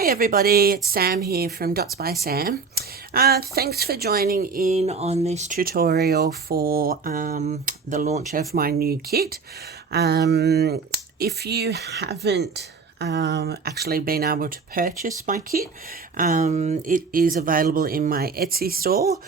Hi everybody, it's Sam here from Dots by Sam. Thanks for joining in on this tutorial for the launch of my new kit. If you haven't actually been able to purchase my kit, it is available in my Etsy store.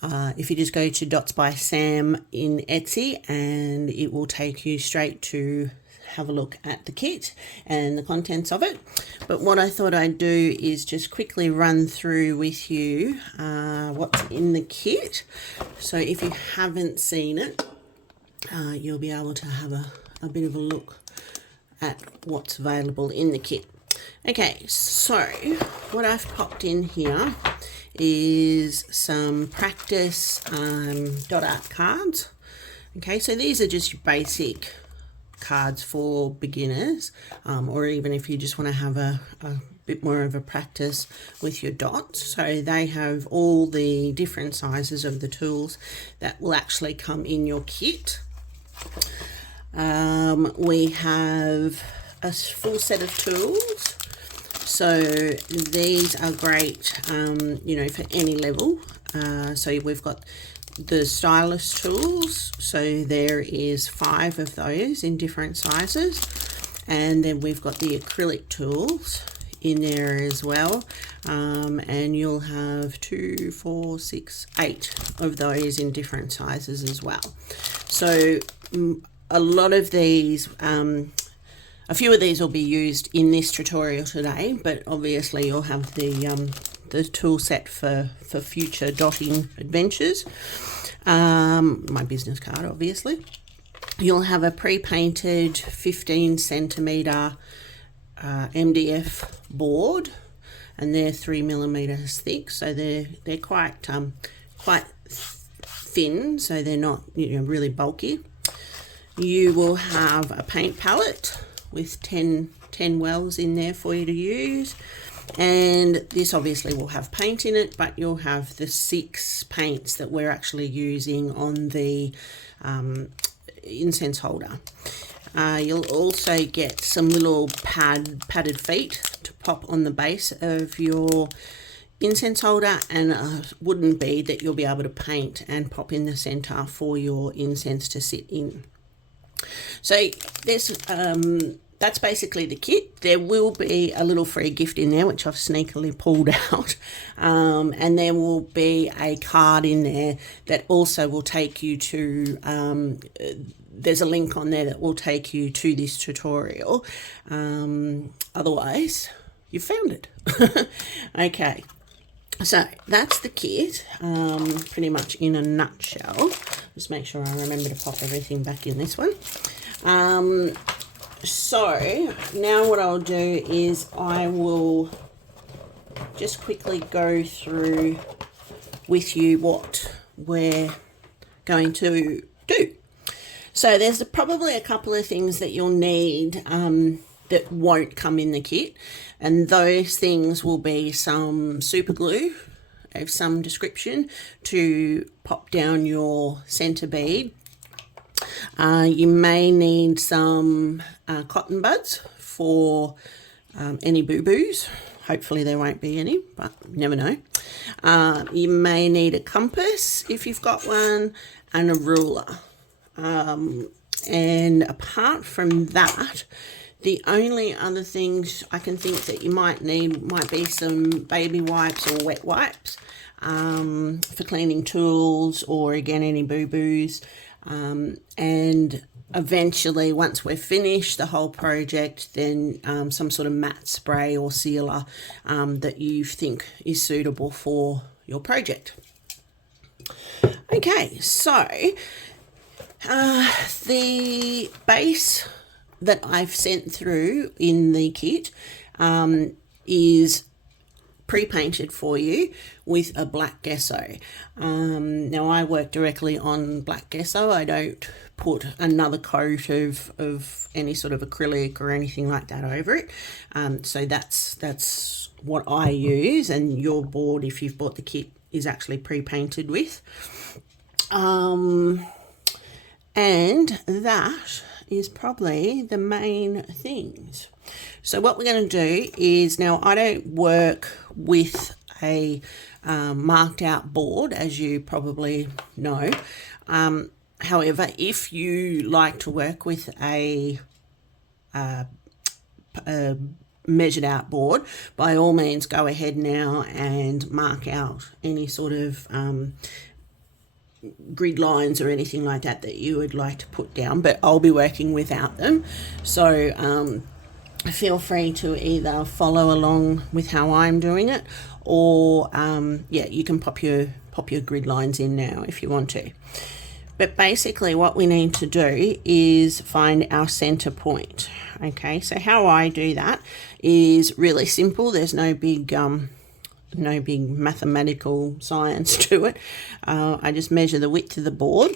If you just go to Dots by Sam in Etsy, and it will take you straight to have a look at the kit and the contents of it. But what I thought I'd do is just quickly run through with you what's in the kit. So if you haven't seen it, you'll be able to have a bit of a look at what's available in the kit. Okay, so what I've popped in here is some practice dot art cards. Okay, so these are just your basic cards for beginners, or even if you just want to have a bit more of a practice with your dots. So they have all the different sizes of the tools that will actually come in your kit. We have a full set of tools, so these are great for any level. So we've got the stylus tools, so there is 5 of those in different sizes, and then we've got the acrylic tools in there as well, and you'll have 2, 4, 6, 8 of those in different sizes as well. So a lot of these, a few of these will be used in this tutorial today, but obviously you'll have the tool set for future dotting adventures. My business card, obviously. You'll have a pre-painted 15 centimeter MDF board, and they're 3mm thick, so they're quite thin, so they're not really bulky. You will have a paint palette with 10 wells in there for you to use. And this obviously will have paint in it, but you'll have the 6 paints that we're actually using on the incense holder. You'll also get some little padded feet to pop on the base of your incense holder, and a wooden bead that you'll be able to paint and pop in the center for your incense to sit in. So there's that's basically the kit. There will be a little free gift in there, which I've sneakily pulled out. And there will be a card in there that also will take you to, there's a link on there that will take you to this tutorial. Otherwise, you've found it. Okay, so that's the kit, pretty much in a nutshell. Just make sure I remember to pop everything back in this one. So now what I'll do is I will just quickly go through with you what we're going to do. So there's probably a couple of things that you'll need that won't come in the kit, and those things will be some super glue of some description to pop down your center bead. You may need some cotton buds for any boo-boos. Hopefully there won't be any, but you never know. You may need a compass if you've got one, and a ruler. And apart from that, the only other things I can think that you might need might be some baby wipes or wet wipes for cleaning tools, or again any boo-boos. And eventually, once we're finished the whole project, then some sort of matte spray or sealer that you think is suitable for your project. Okay, so the base that I've sent through in the kit is pre-painted for you with a black gesso. Now I work directly on black gesso. I don't put another coat of any sort of acrylic or anything like that over it. So that's what I use, and your board, if you've bought the kit, is actually pre-painted with. And that is probably the main things. So what we're going to do is, now I don't work with a marked out board, as you probably know. However, if you like to work with a measured out board, by all means go ahead now and mark out any sort of grid lines or anything like that that you would like to put down, but I'll be working without them. So feel free to either follow along with how I'm doing it, or yeah, you can pop your grid lines in now if you want to. But basically what we need to do is find our center point. Okay, so how I do that is really simple. There's no big mathematical science to it. I just measure the width of the board.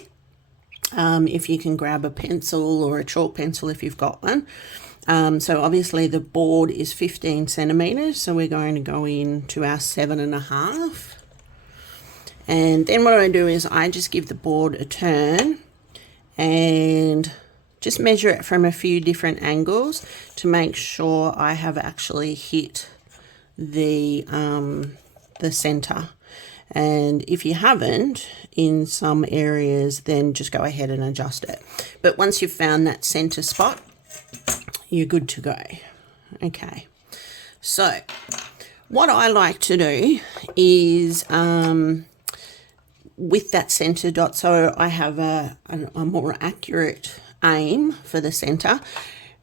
If you can grab a pencil or a chalk pencil if you've got one. So obviously the board is 15 centimeters, so we're going to go into our 7.5. And then what I do is I just give the board a turn and just measure it from a few different angles to make sure I have actually hit the center. And if you haven't in some areas, then just go ahead and adjust it. But once you've found that center spot, you're good to go. Okay, so what I like to do is with that center dot, so I have a more accurate aim for the center.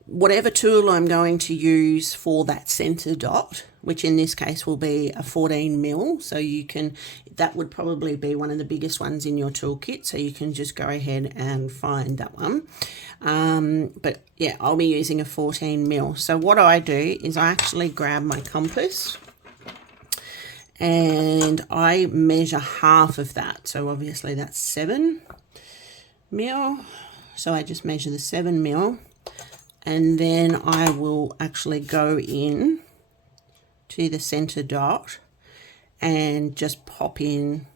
Whatever tool I'm going to use for that center dot, which in this case will be a 14 mil, so you can, that would probably be one of the biggest ones in your toolkit, so you can just go ahead and find that one. But yeah, I'll be using a 14 mil. So what I do is I actually grab my compass and I measure half of that. So obviously that's 7 mil. So I just measure the 7 mil, and then I will actually go in to the center dot and just pop in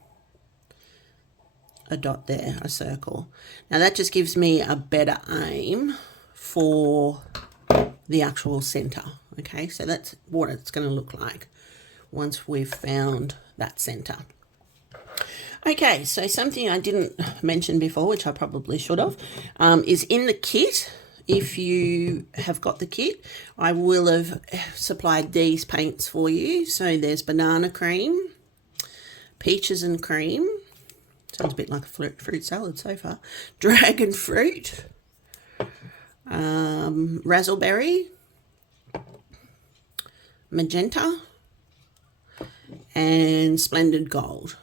a dot there, a circle. Now that just gives me a better aim for the actual center. Okay, so that's what it's going to look like once we've found that center. Okay, so something I didn't mention before, which I probably should have, is in the kit. If you have got the kit, I will have supplied these paints for you. So there's banana cream, peaches and cream, sounds a bit like a fruit salad so far, dragon fruit, raspberry, magenta, and splendid gold.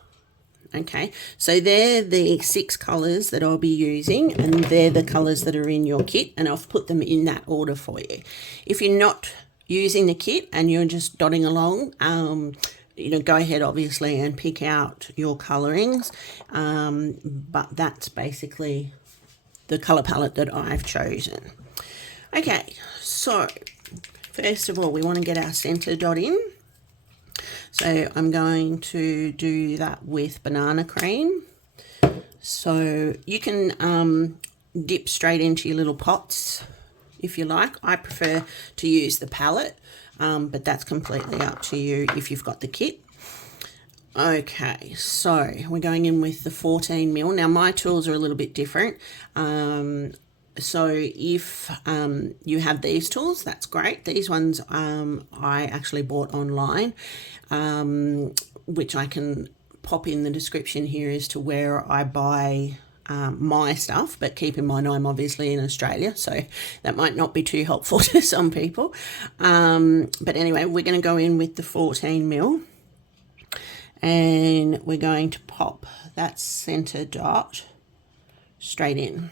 Okay, so they're the 6 colours that I'll be using, and they're the colours that are in your kit, and I've put them in that order for you. If you're not using the kit and you're just dotting along, you know, go ahead obviously and pick out your colourings, but that's basically the colour palette that I've chosen. Okay, so first of all we want to get our centre dot in. So I'm going to do that with banana cream. So you can dip straight into your little pots if you like. I prefer to use the palette, but that's completely up to you if you've got the kit. Okay, so we're going in with the 14 mil. Now my tools are a little bit different. So if you have these tools, that's great. These ones I actually bought online, which I can pop in the description here as to where I buy my stuff, but keep in mind I'm obviously in Australia, so that might not be too helpful to some people. But anyway, we're going to go in with the 14 mil, and we're going to pop that center dot straight in.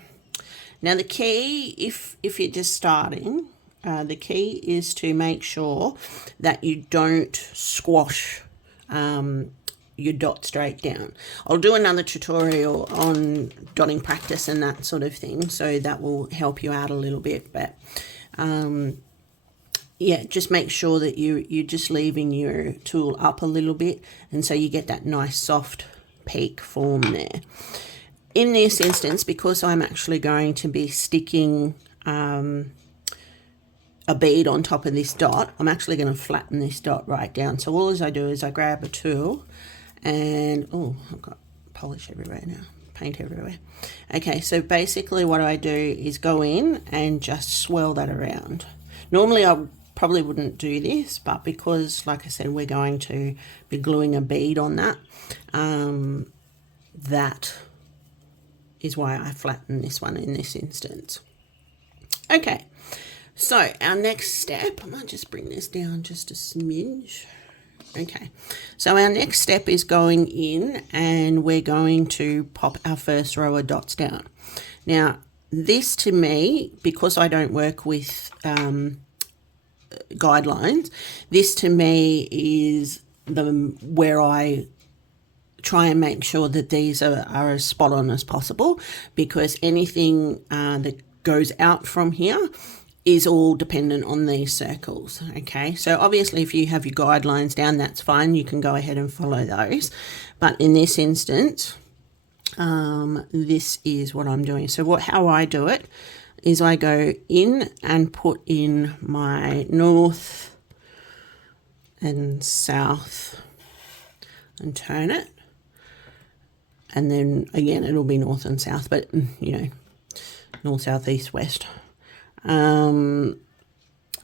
Now the key, if you're just starting, the key is to make sure that you don't squash your dot straight down. I'll do another tutorial on dotting practice and that sort of thing, so that will help you out a little bit. But yeah, just make sure that you're just leaving your tool up a little bit, and so you get that nice soft peak form there. In this instance, because I'm actually going to be sticking a a bead on top of this dot, I'm actually going to flatten this dot right down. So all as I do is I grab a tool and, oh, I've got polish everywhere now, paint everywhere. Okay, so basically what I do is go in and just swirl that around. Normally I probably wouldn't do this, but because, like I said, we're going to be gluing a bead on that, that is why I flatten this one in this instance. Okay, so our next step, I might just bring this down just a smidge. Okay, so our next step is going in and we're going to pop our first row of dots down. Now, this to me, because I don't work with guidelines, this to me is where I try and make sure that these are as spot on as possible, because anything that goes out from here is all dependent on these circles. Okay, so obviously if you have your guidelines down, that's fine, you can go ahead and follow those, but in this instance this is what I'm doing. So how I do it is I go in and put in my north and south and turn it, and then again it'll be north and south, but you know, north, south, east, west. And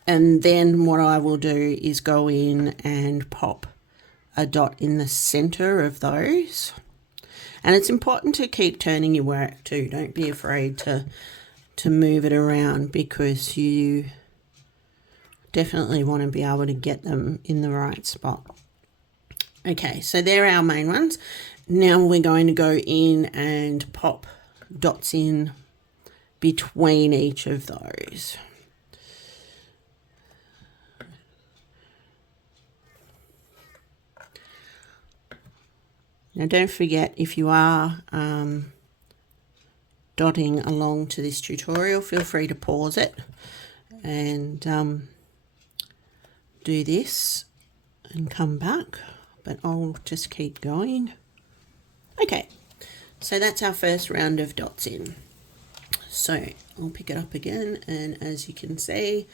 then what I will do is go in and pop a dot in the center of those. And it's important to keep turning your work too. Don't be afraid to move it around, because you definitely want to be able to get them in the right spot. Okay, so they're our main ones. Now we're going to go in and pop dots in between each of those. Now don't forget, if you are dotting along to this tutorial, feel free to pause it and do this and come back, but I'll just keep going. Okay, so that's our first round of dots in. So I'll pick it up again, and as you can see,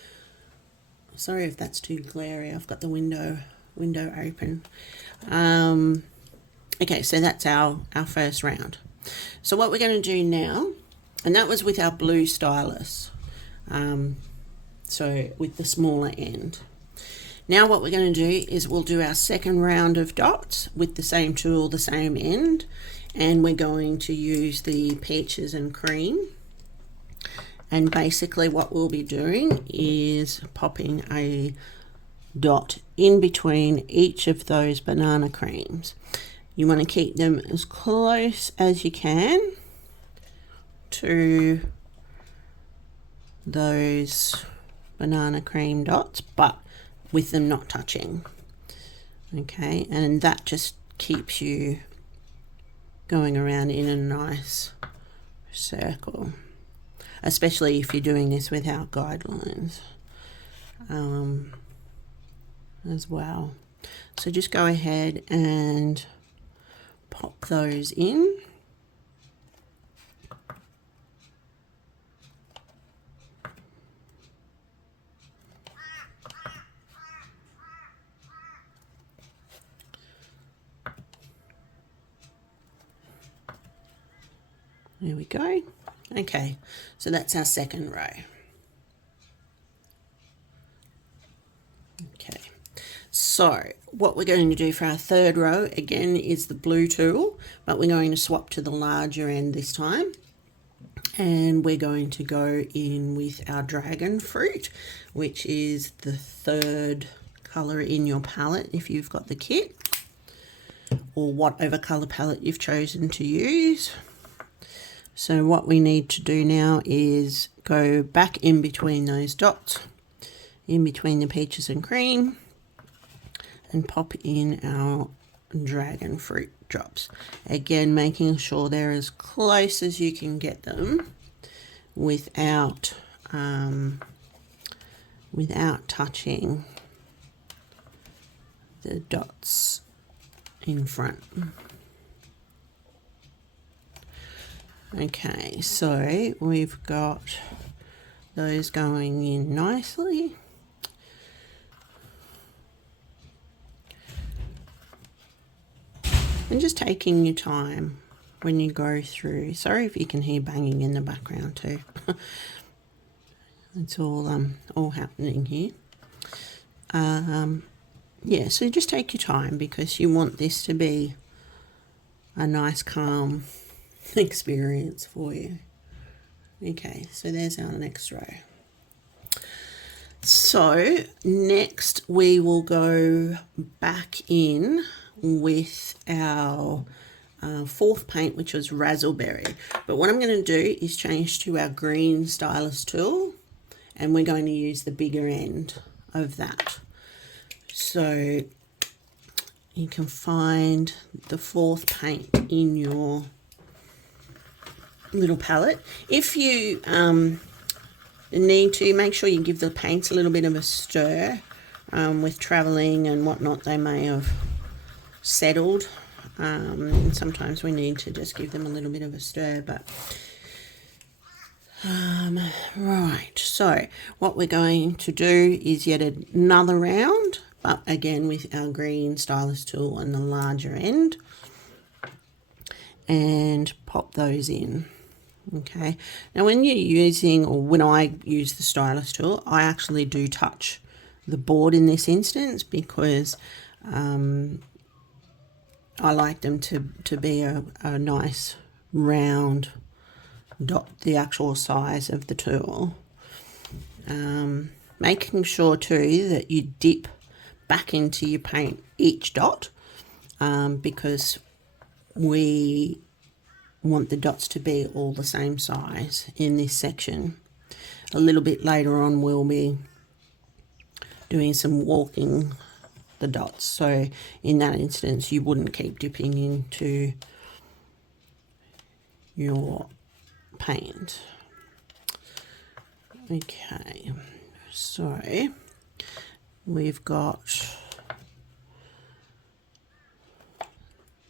sorry if that's too glary, I've got the window open. Okay, so that's our first round. So what we're going to do now, and that was with our blue stylus, so with the smaller end. Now what we're going to do is we'll do our second round of dots with the same tool, the same end, and we're going to use the peaches and cream. And basically what we'll be doing is popping a dot in between each of those banana creams. You want to keep them as close as you can to those banana cream dots, but with them not touching. Okay, and that just keeps you going around in a nice circle, especially if you're doing this without guidelines as well. So just go ahead and pop those in. There we go. Okay, so that's our second row. Okay, so what we're going to do for our third row again is the blue tool, but we're going to swap to the larger end this time, and we're going to go in with our dragon fruit, which is the third color in your palette if you've got the kit, or whatever color palette you've chosen to use. So what we need to do now is go back in between those dots, in between the peaches and cream, and pop in our dragon fruit drops. Again, making sure they're as close as you can get them without touching the dots in front. Okay, so we've got those going in nicely. And just taking your time when you go through. Sorry if you can hear banging in the background too. It's all happening here. Yeah, so just take your time because you want this to be a nice calm experience for you. Okay, so there's our next row. So next we will go back in with our fourth paint, which was razzleberry. But what I'm going to do is change to our green stylus tool, and we're going to use the bigger end of that. So you can find the fourth paint in your little palette. If you need to, make sure you give the paints a little bit of a stir. With traveling and whatnot, they may have settled. And sometimes we need to just give them a little bit of a stir. But right, so what we're going to do is yet another round, but again with our green stylus tool on the larger end, and pop those in. Okay, now when you're using, or when I use the stylus tool, I actually do touch the board in this instance because I like them to be a nice round dot, the actual size of the tool. Making sure too that you dip back into your paint each dot, because we want the dots to be all the same size in this section. A little bit later on we'll be doing some walking the dots, so in that instance you wouldn't keep dipping into your paint. Okay, so we've got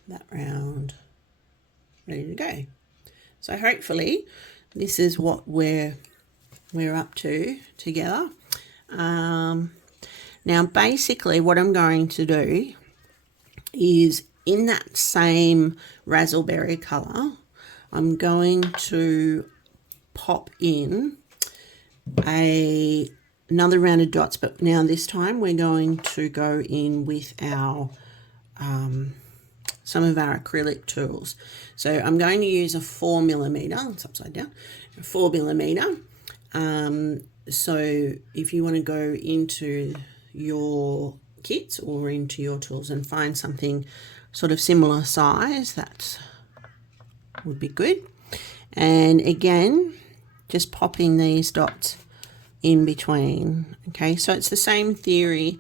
that round ready to go. So hopefully this is what we're up to together. Now basically what I'm going to do is, in that same razzleberry colour, I'm going to pop in another round of dots, but now this time we're going to go in with our some of our acrylic tools. So I'm going to use a 4mm, it's upside down, a 4mm. So if you want to go into your kits or into your tools and find something sort of similar size, that would be good. And again, just popping these dots in between. Okay, so it's the same theory,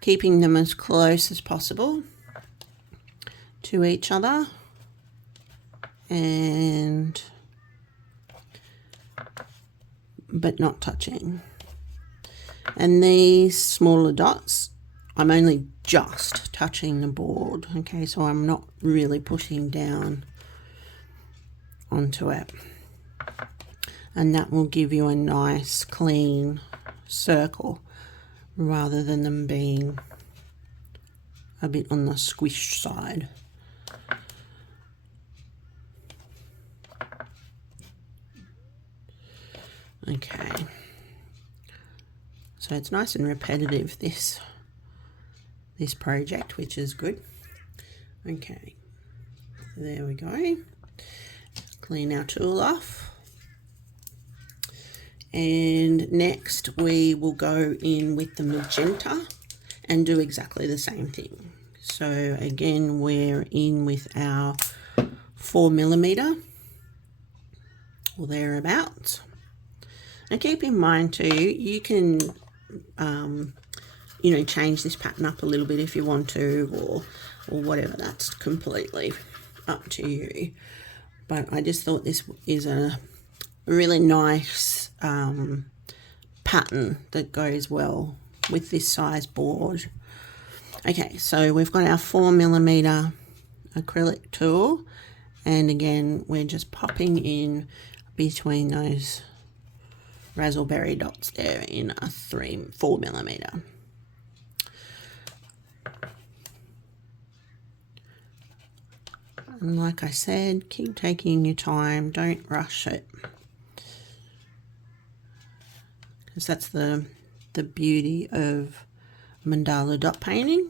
keeping them as close as possible to each other, and but not touching. And these smaller dots, I'm only just touching the board. Okay, so I'm not really pushing down onto it, and that will give you a nice clean circle rather than them being a bit on the squished side. Okay, so it's nice and repetitive, this project, which is good. Okay, so there we go. Clean our tool off, and next we will go in with the magenta and do exactly the same thing. So again, we're in with our 4mm or thereabouts. Now keep in mind too, you can you know, change this pattern up a little bit if you want to, or whatever. That's completely up to you. But I just thought this is a really nice pattern that goes well with this size board. Okay, so we've got our 4mm acrylic tool, and again we're just popping in between those raspberry dots there in a 4 millimeter. And like I said, keep taking your time, don't rush it, because that's the beauty of mandala dot painting,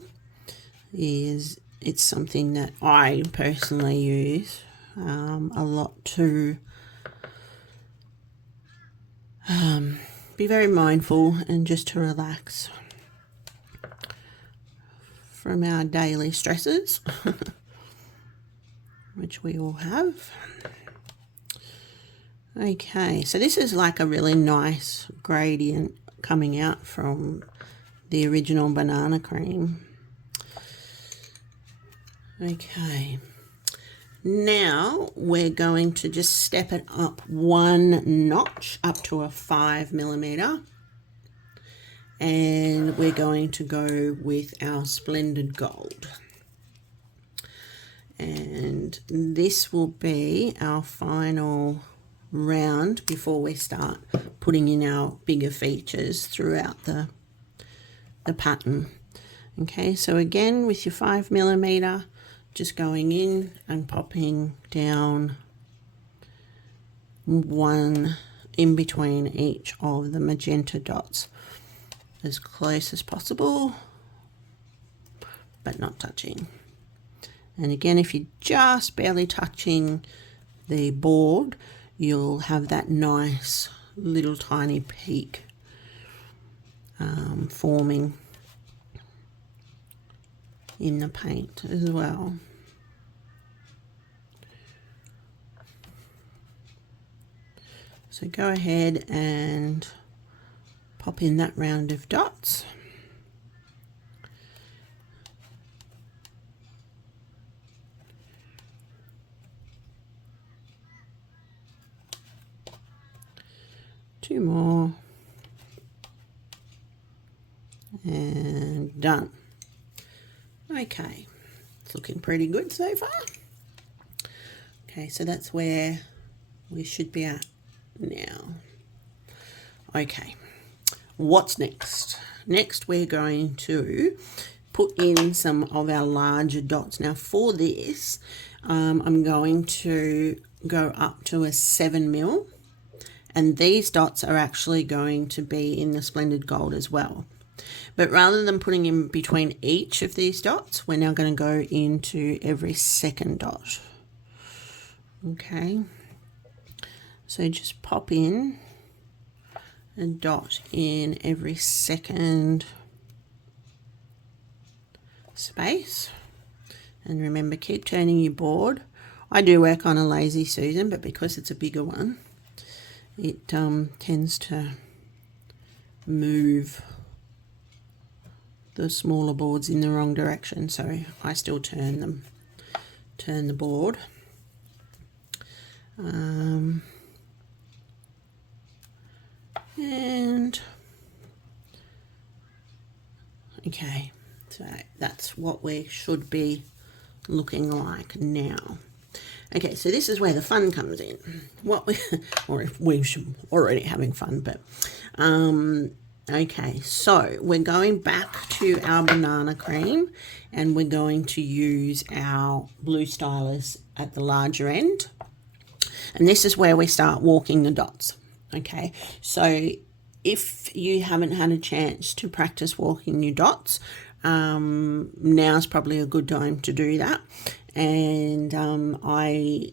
is it's something that I personally use a lot to be very mindful and just to relax from our daily stresses, which we all have. Okay, so this is like a really nice gradient coming out from the original banana cream. Okay, now we're going to just step it up one notch up to a 5 millimeter, and we're going to go with our Splendid Gold. And this will be our final round before we start putting in our bigger features throughout the pattern. Okay, so again with your 5 millimeter, just going in and popping down one in between each of the magenta dots as close as possible, but not touching. And again, if you're just barely touching the board, you'll have that nice little tiny peak forming in the paint as well. So go ahead and pop in that round of dots. Two more. And done. Okay, it's looking pretty good so far. Okay, so that's where we should be at now. Okay, what's next? Next we're going to put in some of our larger dots. Now for this, I'm going to go up to a 7 mil, and these dots are actually going to be in the Splendid Gold as well. But rather than putting in between each of these dots, we're now going to go into every second dot. Okay, so just pop in a dot in every second space. And remember, keep turning your board. I do work on a Lazy Susan, but because it's a bigger one, it tends to move the smaller boards in the wrong direction, so I still turn the board. And okay, so that's what we should be looking like now. Okay, so this is where the fun comes in. Or if we should already having fun, but okay, so we're going back to our banana cream, and we're going to use our blue stylus at the larger end, and this is where we start walking the dots. Okay, so if you haven't had a chance to practice walking your dots, now's probably a good time to do that. And I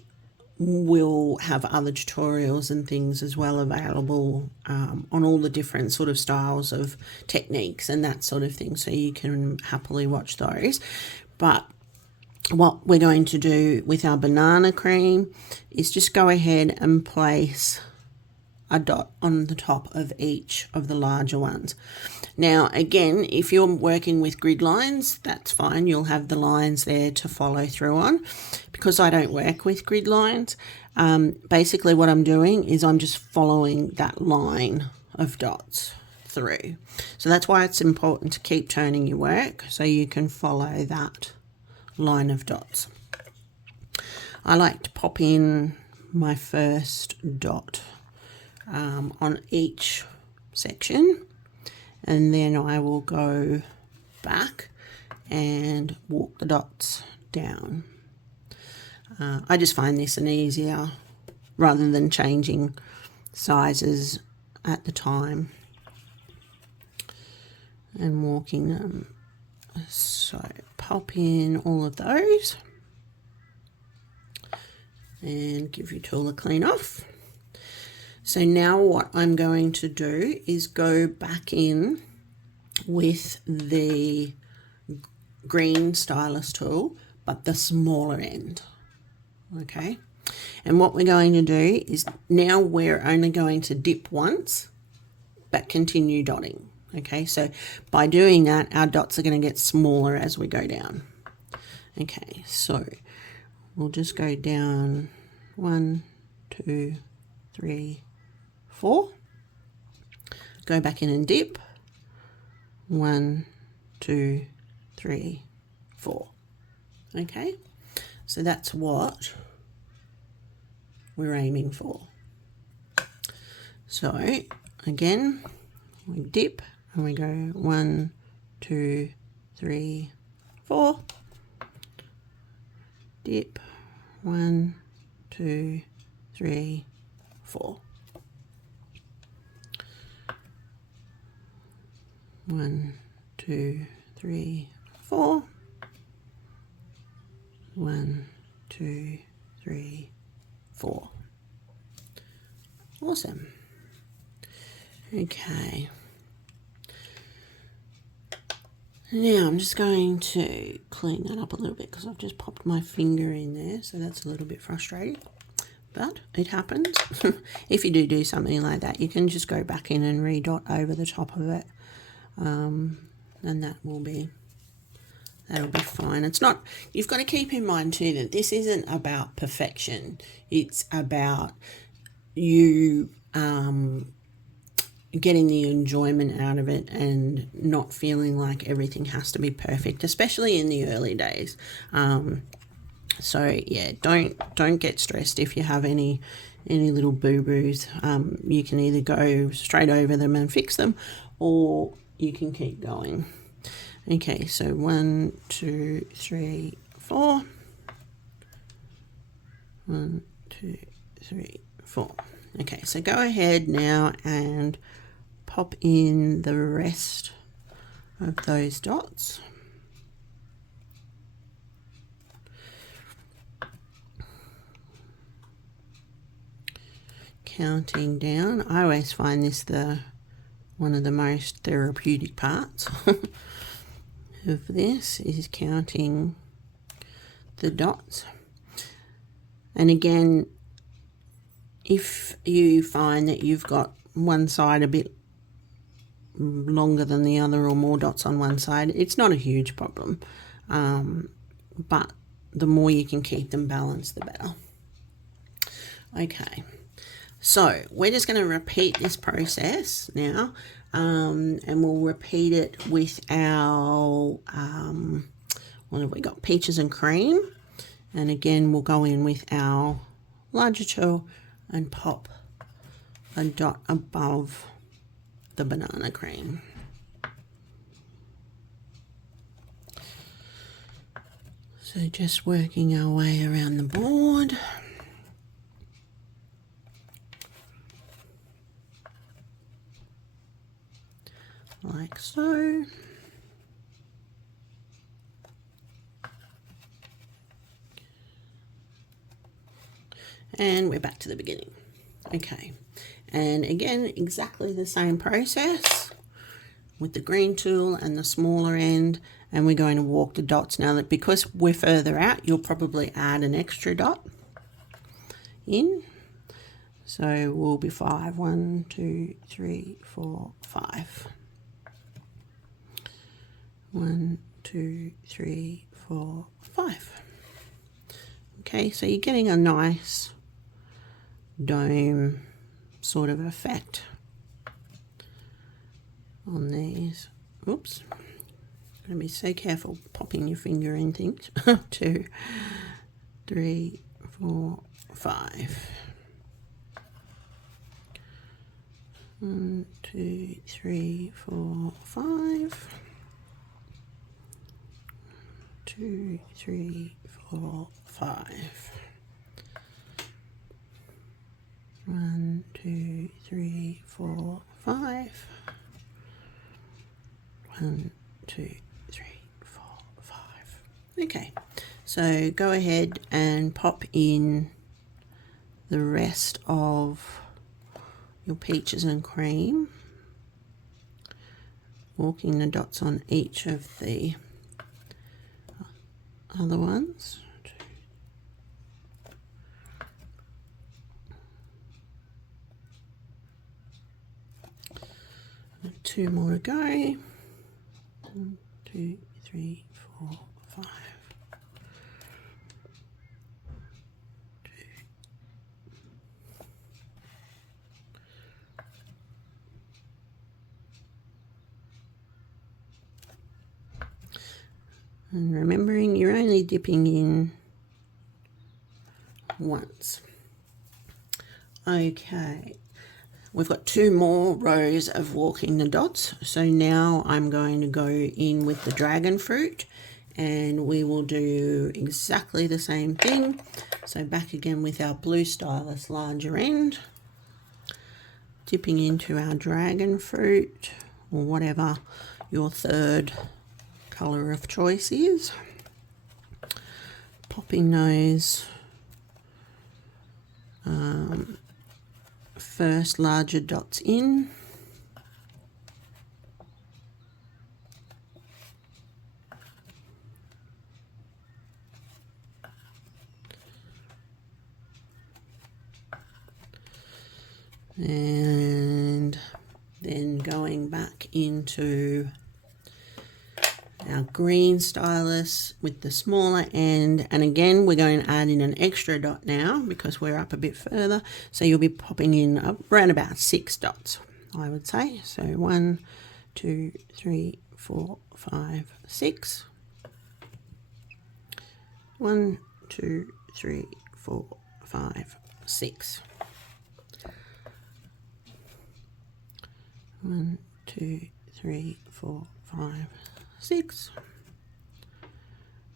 will have other tutorials and things as well available on all the different sort of styles of techniques and that sort of thing, so you can happily watch those. But what we're going to do with our banana cream is just go ahead and place a dot on the top of each of the larger ones. Now again, if you're working with grid lines, that's fine, you'll have the lines there to follow through on. Because I don't work with grid lines, basically what I'm doing is I'm just following that line of dots through. So that's why it's important to keep turning your work so you can follow that line of dots. I like to pop in my first dot on each section, and then I will go back and walk the dots down. I just find this an easier, rather than changing sizes at the time and walking them. So pop in all of those and give your tool a clean off. So now what I'm going to do is go back in with the green stylus tool, but the smaller end. Okay, and what we're going to do is now we're only going to dip once but continue dotting. Okay, so by doing that, our dots are going to get smaller as we go down. Okay, so we'll just go down 1, 2, 3, 4. Go back in and dip. 1, 2, 3, 4. Okay, so that's what we're aiming for. So again, we dip and we go 1, 2, 3, 4. Dip. 1, 2, 3, 4. 1, 2, 3, 4. 1, 2, 3, 4. Awesome. Okay. Now I'm just going to clean that up a little bit because I've just popped my finger in there, so that's a little bit frustrating, but it happens. If you do something like that, you can just go back in and redot over the top of it, and that'll be fine. It's not, you've got to keep in mind too that this isn't about perfection. It's about you getting the enjoyment out of it and not feeling like everything has to be perfect, especially in the early days. So yeah, don't get stressed if you have any little boo-boos. You can either go straight over them and fix them, or you can keep going. Okay, so 1, 2, 3, 4. 1, 2, 3, 4. Okay, so go ahead now and pop in the rest of those dots. Counting down. I always find this one of the most therapeutic parts of this is counting the dots. And again, if you find that you've got one side a bit longer than the other or more dots on one side, it's not a huge problem, but the more you can keep them balanced, the better. Okay, so we're just going to repeat this process now, and we'll repeat it with our what have we got, peaches and cream. And again, we'll go in with our larger tool and pop a dot above the banana cream. So just working our way around the board. Like so. And we're back to the beginning. Okay, and again, exactly the same process with the green tool and the smaller end, and we're going to walk the dots. Now that because we're further out, you'll probably add an extra dot in. So we'll be 5. 1, 2, 3, 4, 5. 1, 2, 3, 4, 5. Okay, so you're getting a nice dome sort of effect on these. Oops, gotta be so careful popping your finger in things. 2, 3, 4, 5. 1, 2, 3, 4, 5. 2, 3, 4, 5. 1, 2, 3, 4, 5. 1, 2, 3, 4, 5. Okay, so go ahead and pop in the rest of your peaches and cream, walking the dots on each of the other ones. 2 more to go. 1, 2, 3, 4, 5. 2. And remembering you're only dipping in once. Okay, we've got 2 more rows of walking the dots. So now I'm going to go in with the dragon fruit and we will do exactly the same thing. So back again with our blue stylus larger end, dipping into our dragon fruit or whatever your third colour of choice is, popping those first larger dots in, and then going back into our green stylus with the smaller end, and again we're going to add in an extra dot now because we're up a bit further, so you'll be popping in around about 6 dots, I would say. So 1, 2, 3, 4, 5, 6. 1, 2, 3, 4, 5, 6. 1, 2, 3, 4, 5, 6.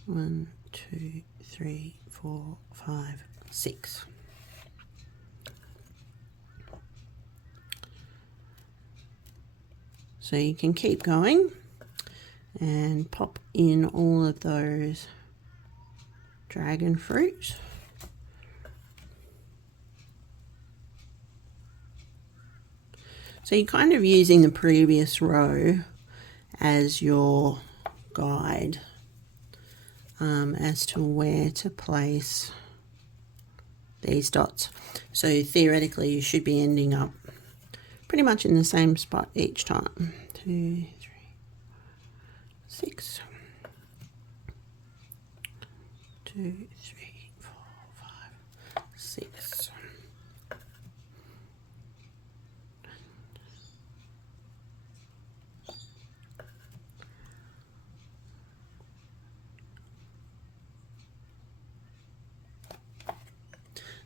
1, 2, 3, 4, 5, 6. So you can keep going and pop in all of those dragon fruit. So you're kind of using the previous row as your guide as to where to place these dots. So theoretically you should be ending up pretty much in the same spot each time. 2, 3, 6. 2, 3, 4, 5, 6.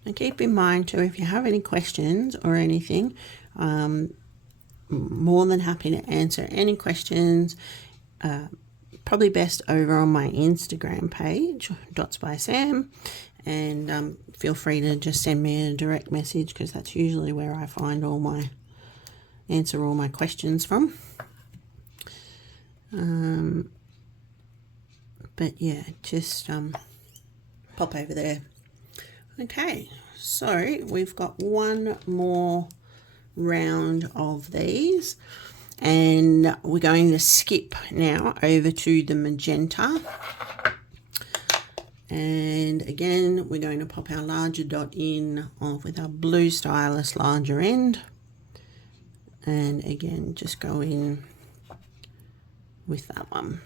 And keep in mind too, if you have any questions or anything, more than happy to answer any questions. Probably best over on my Instagram page, Dots by Sam, and feel free to just send me a direct message because that's usually where I find answer all my questions from. But yeah, just pop over there. Okay, so we've got one more round of these and we're going to skip now over to the magenta, and again we're going to pop our larger dot in with our blue stylus larger end, and again just go in with that one.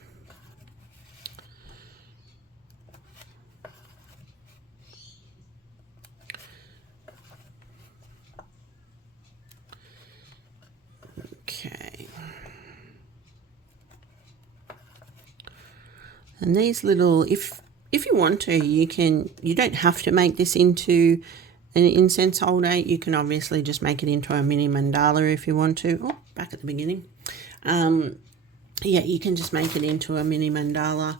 Okay, and these little, if you want to, you don't have to make this into an incense holder, you can obviously just make it into a mini mandala if you want to. Oh, back at the beginning. Yeah, you can just make it into a mini mandala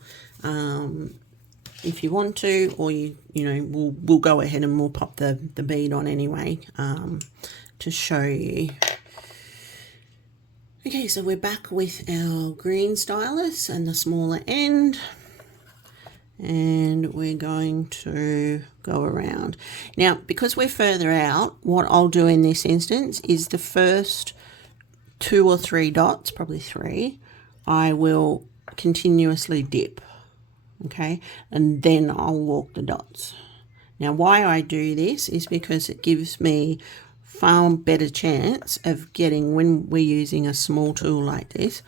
if you want to, or you know, we'll go ahead and we'll pop the bead on anyway to show you. Okay, so we're back with our green stylus and the smaller end, and we're going to go around. Now, because we're further out, what I'll do in this instance is the first 2 or 3 dots, probably 3, I will continuously dip, okay, and then I'll walk the dots. Now, why I do this is because it gives me far better chance of getting, when we're using a small tool like this,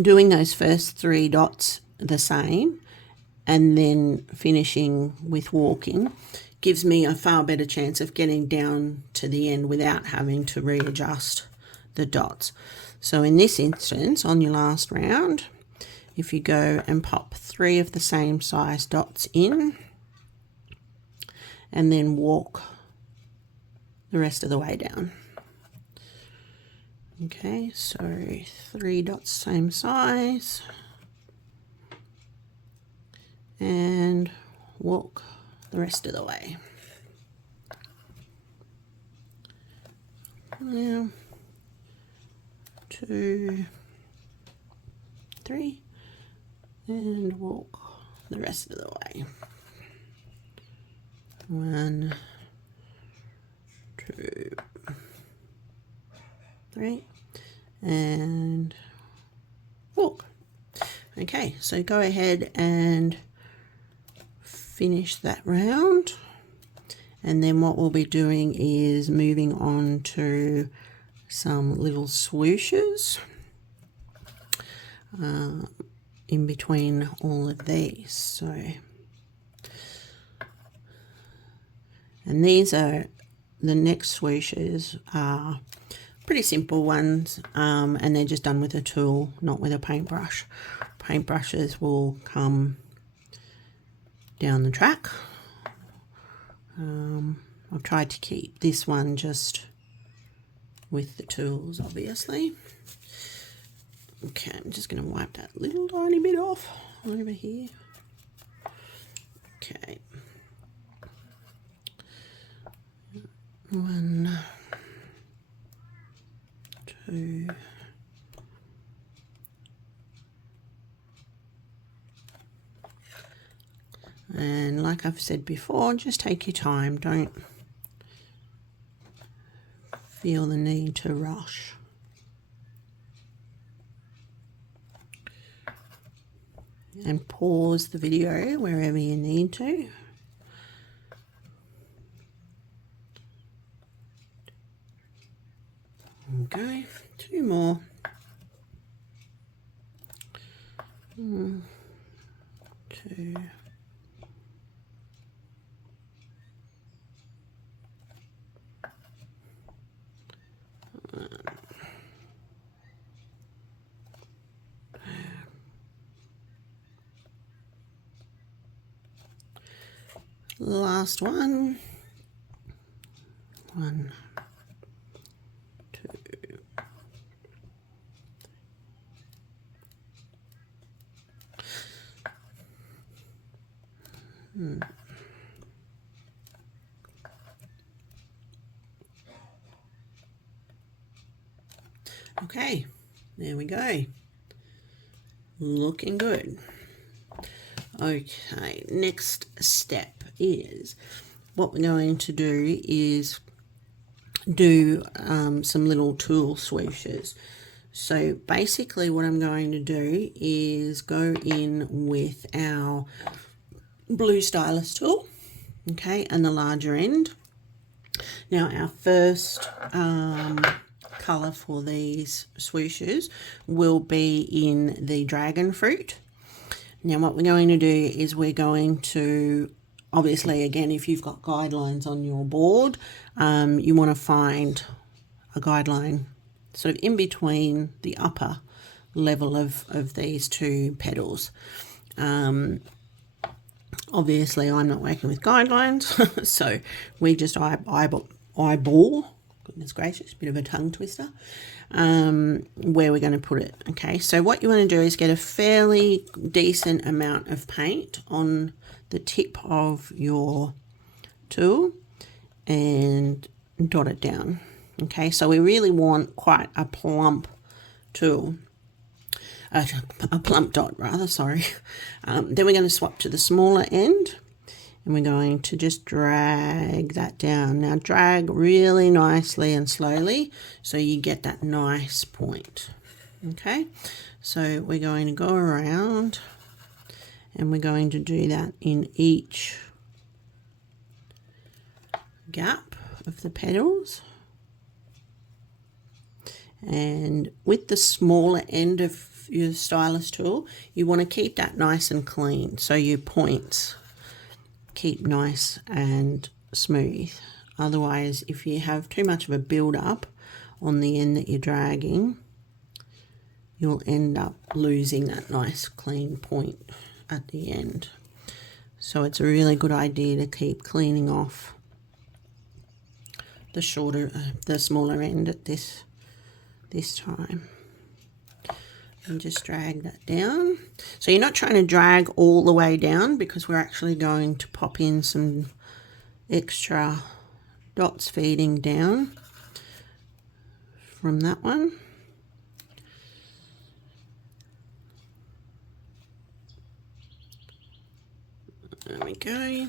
doing those first 3 dots the same and then finishing with walking gives me a far better chance of getting down to the end without having to readjust the dots. So in this instance, on your last round, if you go and pop 3 of the same size dots in and then walk the rest of the way down. Okay, so 3 dots same size and walk the rest of the way. Now 2, 3 and walk the rest of the way. 1, 2, 3 and walk. Okay, so go ahead and finish that round, and then what we'll be doing is moving on to some little swooshes in between all of these. So, and these are the next swooshes are pretty simple ones, and they're just done with a tool, not with a paintbrush. Paintbrushes will come down the track. I've tried to keep this one just with the tools, obviously. Okay, I'm just going to wipe that little tiny bit off over here. Okay. 1, 2, and like I've said before, just take your time. Don't feel the need to rush. And pause the video wherever you need to. Okay, 2 more. 1, 2. Last one. 1, 2. Okay, there we go. Looking good. Okay, next step is what we're going to do is do some little tool swooshes. So basically what I'm going to do is go in with our blue stylus tool, okay, and the larger end. Now our first colour for these swooshes will be in the dragon fruit. Now what we're going to do is we're going to, obviously again, if you've got guidelines on your board, you want to find a guideline sort of in between the upper level of these 2 petals. Obviously, I'm not working with guidelines, so we just eyeball, goodness gracious, bit of a tongue twister, where we're going to put it. Okay, so what you want to do is get a fairly decent amount of paint on the tip of your tool and dot it down. Okay, so we really want quite a plump tool. A plump dot rather, sorry. Then we're going to swap to the smaller end and we're going to just drag that down. Now drag really nicely and slowly so you get that nice point. Okay, so we're going to go around and we're going to do that in each gap of the petals. And with the smaller end of your stylus tool, you want to keep that nice and clean, so your points keep nice and smooth. Otherwise, if you have too much of a build up on the end that you're dragging, you'll end up losing that nice clean point at the end. So it's a really good idea to keep cleaning off the smaller end at this time. And just drag that down. So you're not trying to drag all the way down because we're actually going to pop in some extra dots feeding down from that one. There we go.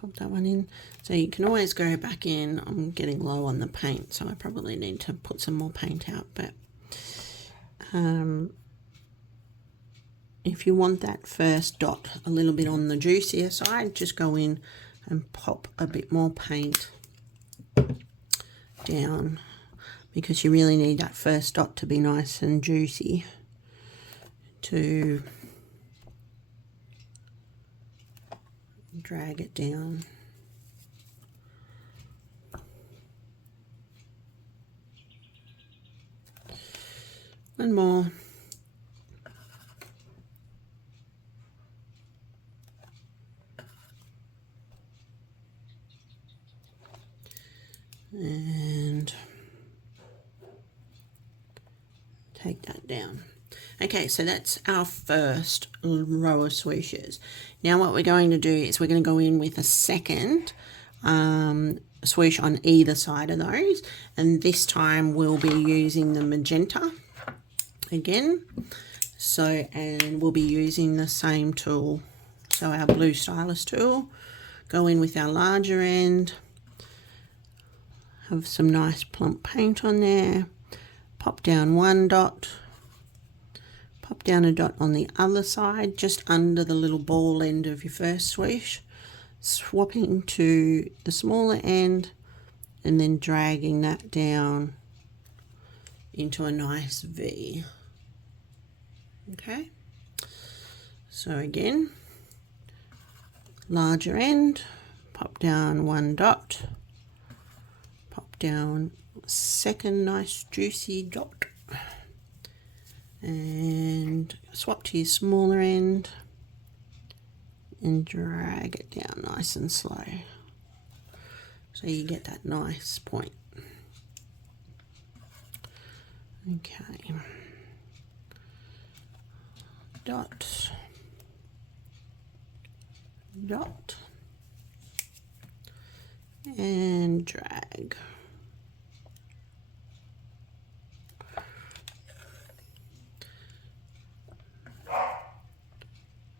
Pop that one in. So you can always go back in. I'm getting low on the paint, so I probably need to put some more paint out. But if you want that first dot a little bit on the juicier side, just go in and pop a bit more paint down because you really need that first dot to be nice and juicy to drag it down. One more. And take that down. Okay, so that's our first row of swooshes. Now what we're going to do is we're going to go in with a second swoosh on either side of those, and this time we'll be using the magenta again. So, and we'll be using the same tool, so our blue stylus tool. Go in with our larger end, have some nice plump paint on there, pop down one dot, pop down a dot on the other side just under the little ball end of your first swoosh, swapping to the smaller end and then dragging that down into a nice V. Okay, so again, larger end, pop down one dot, pop down second nice juicy dot, and swap to your smaller end and drag it down nice and slow so you get that nice point. Okay, dot, dot, and drag.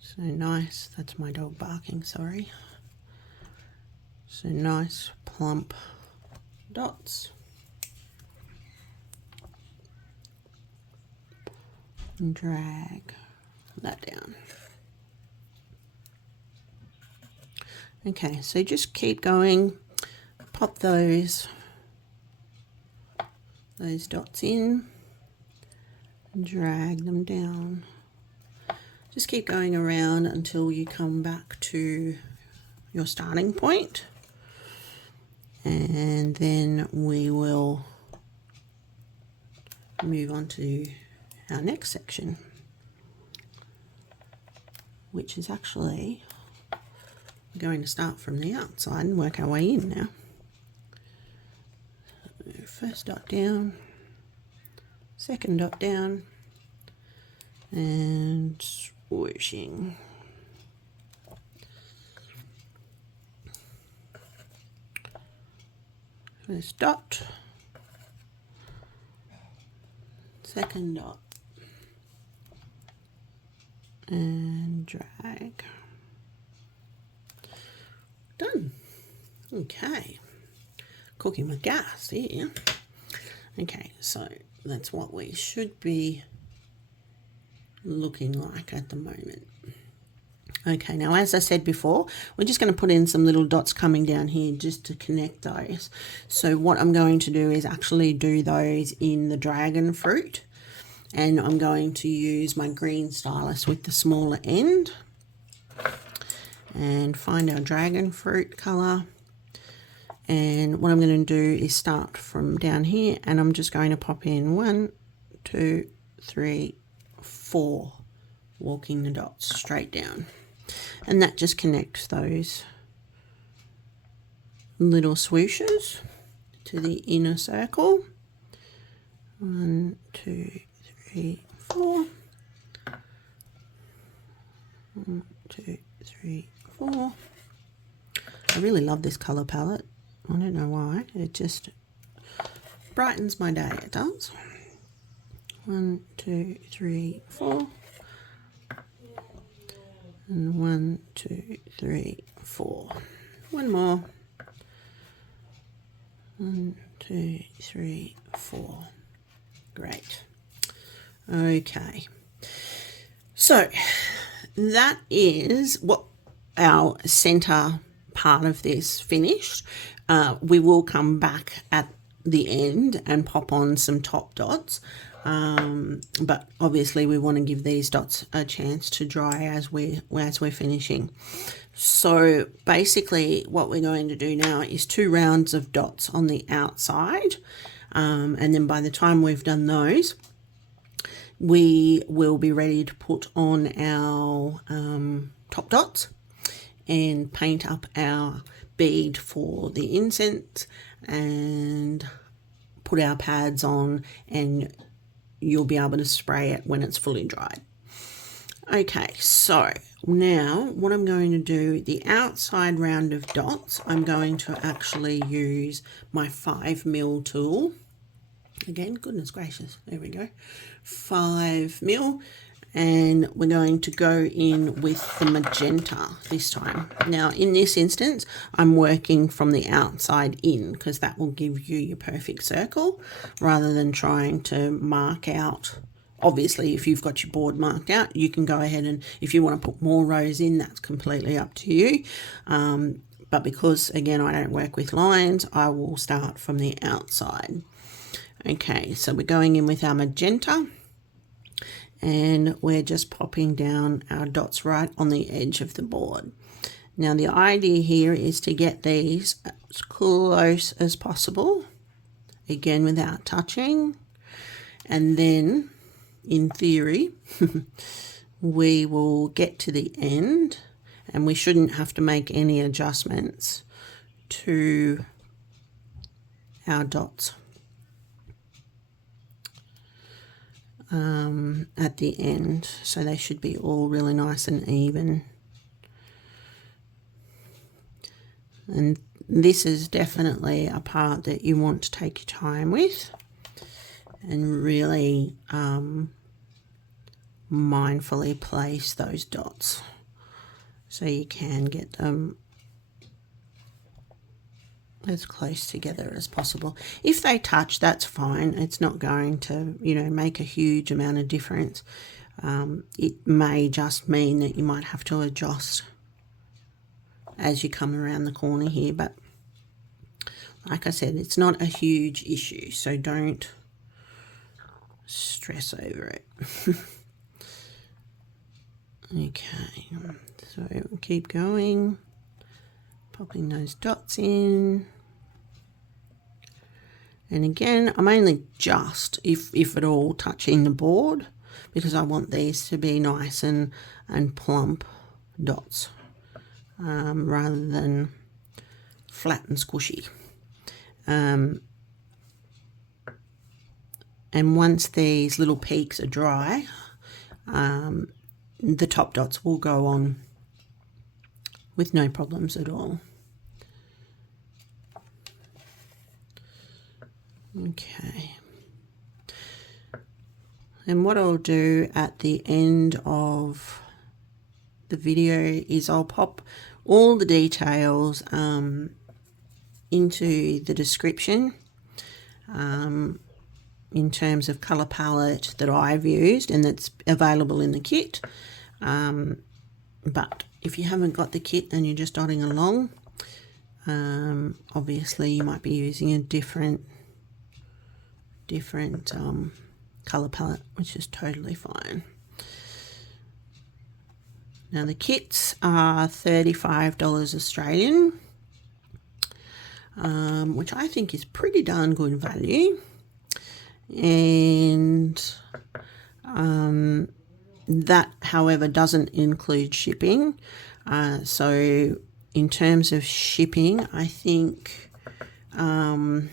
So nice, that's my dog barking, sorry. So nice plump dots. And drag that down. Okay, so just keep going, pop those dots in and drag them down. Just keep going around until you come back to your starting point, and then we will move on to our next section, which is actually going to start from the outside and work our way in now. So first dot down, second dot down, and swooshing. First dot, second dot, and drag. Done. Okay, cooking with gas here. Okay, so that's what we should be looking like at the moment. Okay, now as I said before, we're just going to put in some little dots coming down here just to connect those. So what I'm going to do is actually do those in the dragon fruit, and I'm going to use my green stylus with the smaller end and find our dragon fruit colour. And what I'm going to do is start from down here, and I'm just going to pop in 1, 2, 3, 4, walking the dots straight down. And that just connects those little swooshes to the inner circle. 1, 2, 3, 4. 1, 2, 3, 4. I really love this colour palette. I don't know why. It just brightens my day, it does. 1, 2, 3, 4. And 1, 2, 3, 4. One more. 1, 2, 3, 4. Great. Okay. So that is what our centre part of this finished. We will come back at the end and pop on some top dots. But obviously we want to give these dots a chance to dry as we're finishing. So basically what we're going to do now is 2 rounds of dots on the outside, and then by the time we've done those, we will be ready to put on our top dots and paint up our bead for the incense and put our pads on, and you'll be able to spray it when it's fully dried. Okay, so now what I'm going to do, the outside round of dots, I'm going to actually use my 5mm tool. Again, goodness gracious, there we go. 5mm, and we're going to go in with the magenta this time. Now in this instance, I'm working from the outside in because that will give you your perfect circle rather than trying to mark out. Obviously, if you've got your board marked out, you can go ahead, and if you want to put more rows in, that's completely up to you. But because, again, I don't work with lines, I will start from the outside. Okay, so we're going in with our magenta, and we're just popping down our dots right on the edge of the board. Now, the idea here is to get these as close as possible, again, without touching, and then in theory, we will get to the end and we shouldn't have to make any adjustments to our dots at the end. So they should be all really nice and even. And this is definitely a part that you want to take your time with and really mindfully place those dots so you can get them as close together as possible. If they touch, that's fine. It's not going to, make a huge amount of difference. It may just mean that you might have to adjust as you come around the corner here, but like I said, it's not a huge issue, so don't stress over it. Okay, so we'll keep going, popping those dots in, And again, I'm only just, if at all, touching the board because I want these to be nice and plump dots rather than flat and squishy. And once these little peaks are dry, the top dots will go on with no problems at all. Okay. And what I'll do at the end of the video is I'll pop all the details into the description in terms of colour palette that I've used and that's available in the kit. But if you haven't got the kit and you're just dotting along, obviously you might be using a different colour palette, which is totally fine. Now the kits are $35 Australian, which I think is pretty darn good value. And that, however, doesn't include shipping. So in terms of shipping, I think to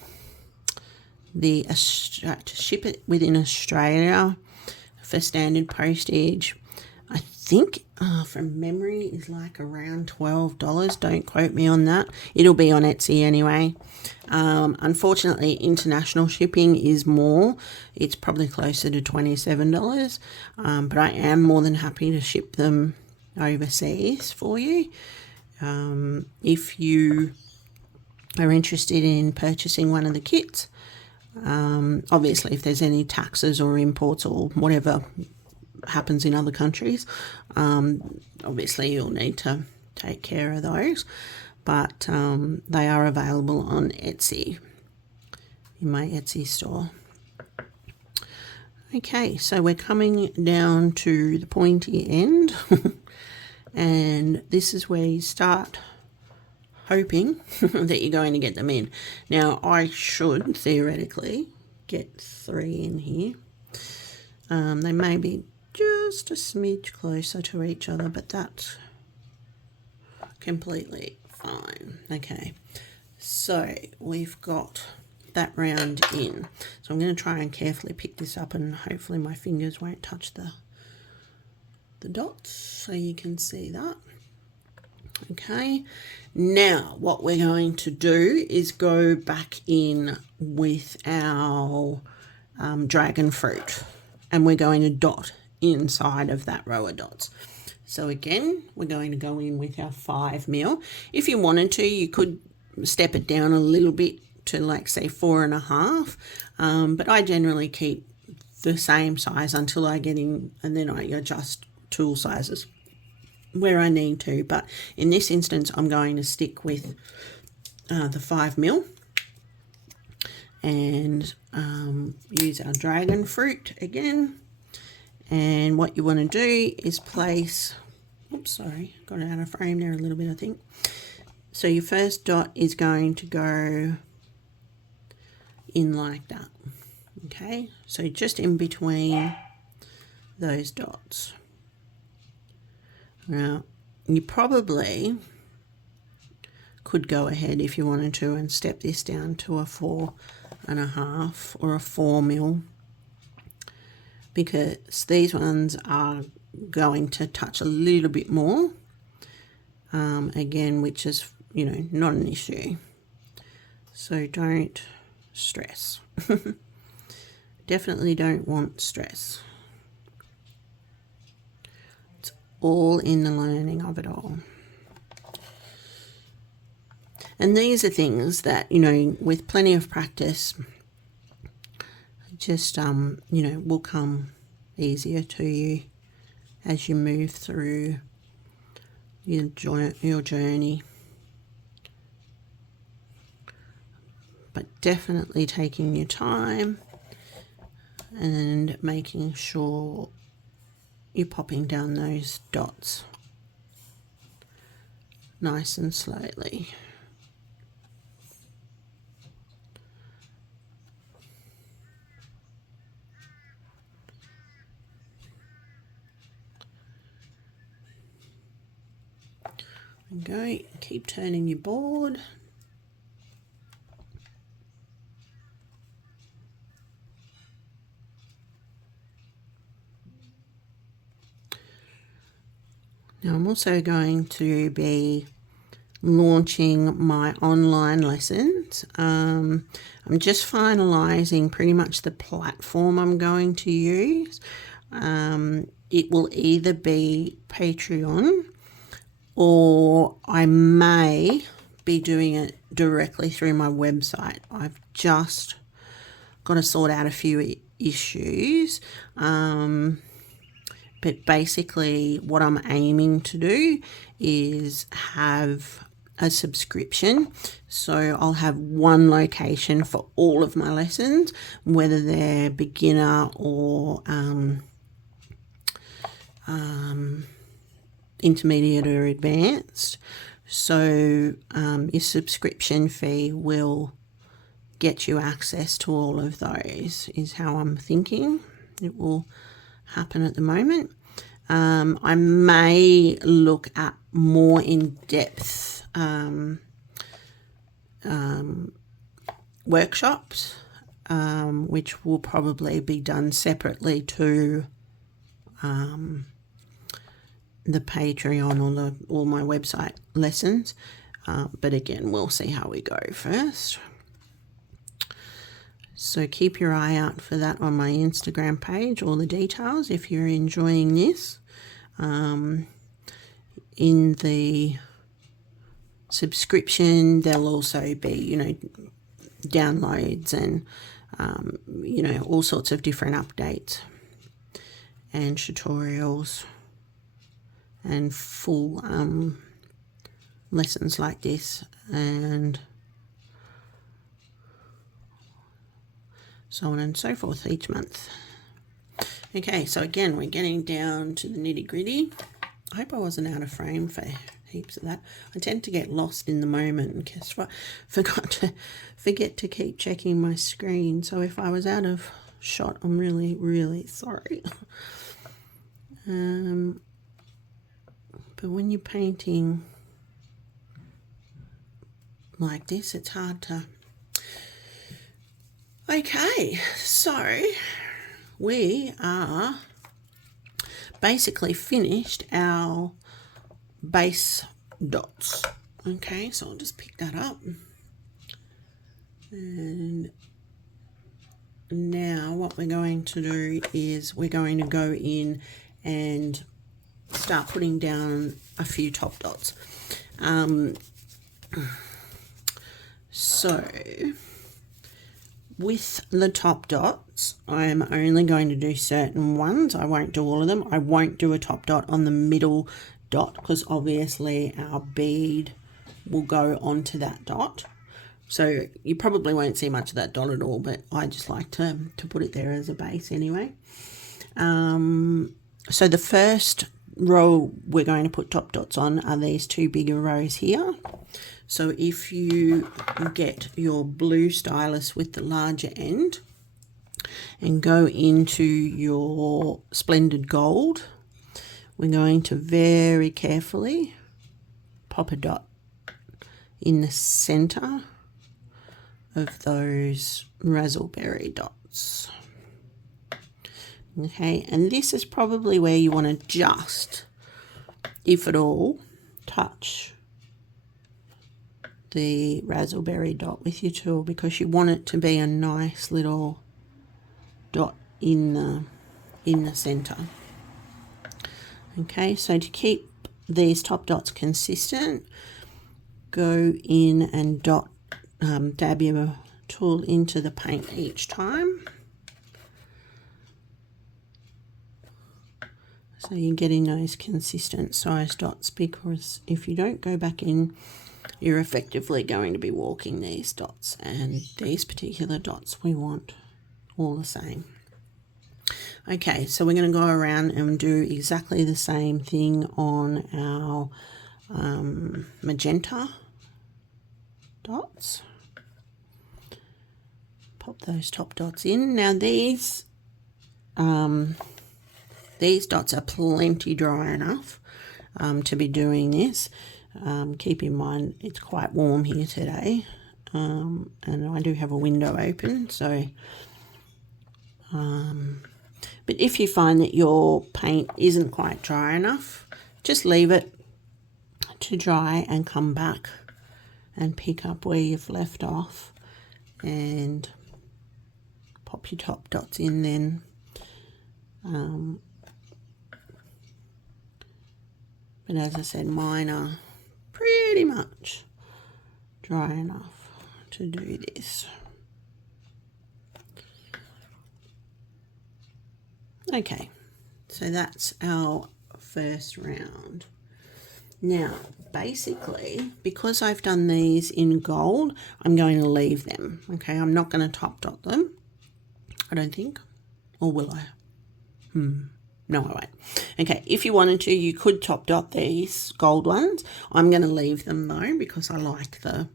ship it within Australia for standard postage, I think from memory is like around $12. Don't quote me on that. It'll be on Etsy anyway. Unfortunately, international shipping is more. It's probably closer to $27, but I am more than happy to ship them overseas for you. If you are interested in purchasing one of the kits, obviously if there's any taxes or imports or whatever happens in other countries, obviously you'll need to take care of those, but they are available on Etsy, in my Etsy store. Okay, so we're coming down to the pointy end and this is where you start hoping that you're going to get them in. Now I should theoretically get 3 in here. They may be just a smidge closer to each other, but that's completely fine. Okay, so we've got that round in. So I'm going to try and carefully pick this up and hopefully my fingers won't touch the dots so you can see that. Okay, now what we're going to do is go back in with our dragon fruit and we're going to dot inside of that row of dots. So again, we're going to go in with our 5mm. If you wanted to, you could step it down a little bit to like say 4.5, but I generally keep the same size until I get in, and then I adjust tool sizes where I need to. But in this instance, I'm going to stick with the 5mm and use our dragon fruit again. And what you want to do is place, oops, sorry, got it out of frame there a little bit, I think. So your first dot is going to go in like that. Okay, so just in between those dots. Now, you probably could go ahead if you wanted to and step this down to a 4.5 or a 4mm, because these ones are going to touch a little bit more, again, which is, you know, not an issue. So don't stress. Definitely don't want stress. It's all in the learning of it all. And these are things that, you know, with plenty of practice, just, you know, will come easier to you as you move through your journey. But definitely taking your time and making sure you're popping down those dots nice and slowly. And go, keep turning your board. Now I'm also going to be launching my online lessons. I'm just finalising pretty much the platform I'm going to use. It will either be Patreon or I may be doing it directly through my website. I've just got to sort out a few issues. But basically what I'm aiming to do is have a subscription. So I'll have one location for all of my lessons, whether they're beginner or intermediate or advanced. So your subscription fee will get you access to all of those, is how I'm thinking it will happen at the moment. I may look at more in-depth workshops, which will probably be done separately to the Patreon or my website lessons. But again, we'll see how we go first. So keep your eye out for that on my Instagram page, all the details, if you're enjoying this. In the subscription, there'll also be, downloads and, all sorts of different updates and tutorials and full lessons like this and so on and so forth each month. Okay, so again, we're getting down to the nitty gritty. I hope I wasn't out of frame for heaps of that. I tend to get lost in the moment and forget to keep checking my screen. So if I was out of shot, I'm really, really sorry. But when you're painting like this, it's hard to... Okay, so we are basically finished our base dots. Okay, so I'll just pick that up. And now what we're going to do is we're going to go in and start putting down a few top dots. So with the top dots, I'm only going to do certain ones. I won't do all of them. I won't do a top dot on the middle dot because obviously our bead will go onto that dot. So you probably won't see much of that dot at all, but I just like to put it there as a base anyway. So the first row we're going to put top dots on are these two bigger rows here. So if you get your blue stylus with the larger end and go into your Splendid Gold, we're going to very carefully pop a dot in the center of those raspberry dots. Okay, and this is probably where you want to just, if at all, touch the raspberry dot with your tool because you want it to be a nice little dot in the center. Okay, so to keep these top dots consistent, go in and dab your tool into the paint each time. So you're getting those consistent size dots, because if you don't go back in, you're effectively going to be walking these dots, and these particular dots we want all the same. Okay, so we're going to go around and do exactly the same thing on our magenta dots. Pop those top dots in. Now these dots are plenty dry enough to be doing this. Keep in mind it's quite warm here today, and I do have a window open, so but if you find that your paint isn't quite dry enough, just leave it to dry and come back and pick up where you've left off and pop your top dots in then. But as I said, mine are pretty much dry enough to do this. Okay, so that's our first round. Now, basically, because I've done these in gold, I'm going to leave them. Okay, I'm not going to top dot them, I don't think. Or will I? No, I won't. Okay, if you wanted to, you could top dot these gold ones. I'm going to leave them though, because I like the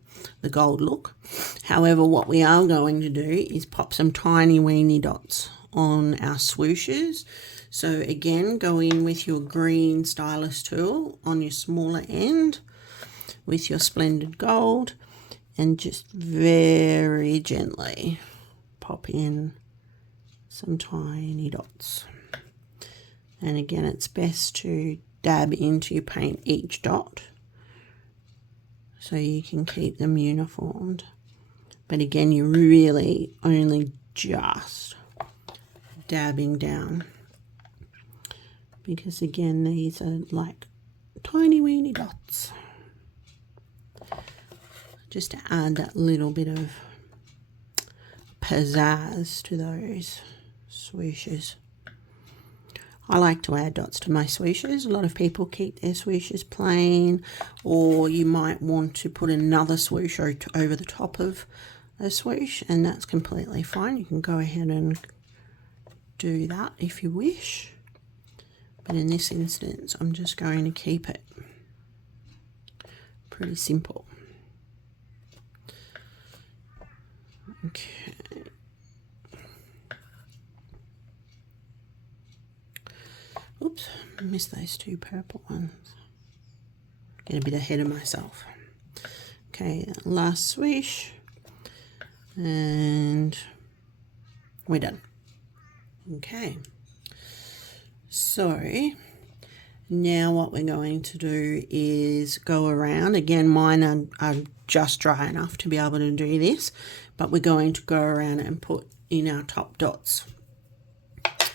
gold look. However, what we are going to do is pop some tiny weeny dots on our swooshes. So again, go in with your green stylus tool on your smaller end with your Splendid Gold and just very gently pop in some tiny dots. And again, it's best to dab into your paint each dot so you can keep them uniformed. But again, you're really only just dabbing down, because again, these are like tiny weeny dots, just to add that little bit of pizzazz to those swooshes. I like to add dots to my swooshes. A lot of people keep their swooshes plain, or you might want to put another swoosh over the top of a swoosh, and that's completely fine. You can go ahead and do that if you wish, but in this instance I'm just going to keep it pretty simple. Okay, oops, I missed those two purple ones. Get a bit ahead of myself. Okay, last swoosh and we're done. Okay, so now what we're going to do is go around. Again, mine are just dry enough to be able to do this, but we're going to go around and put in our top dots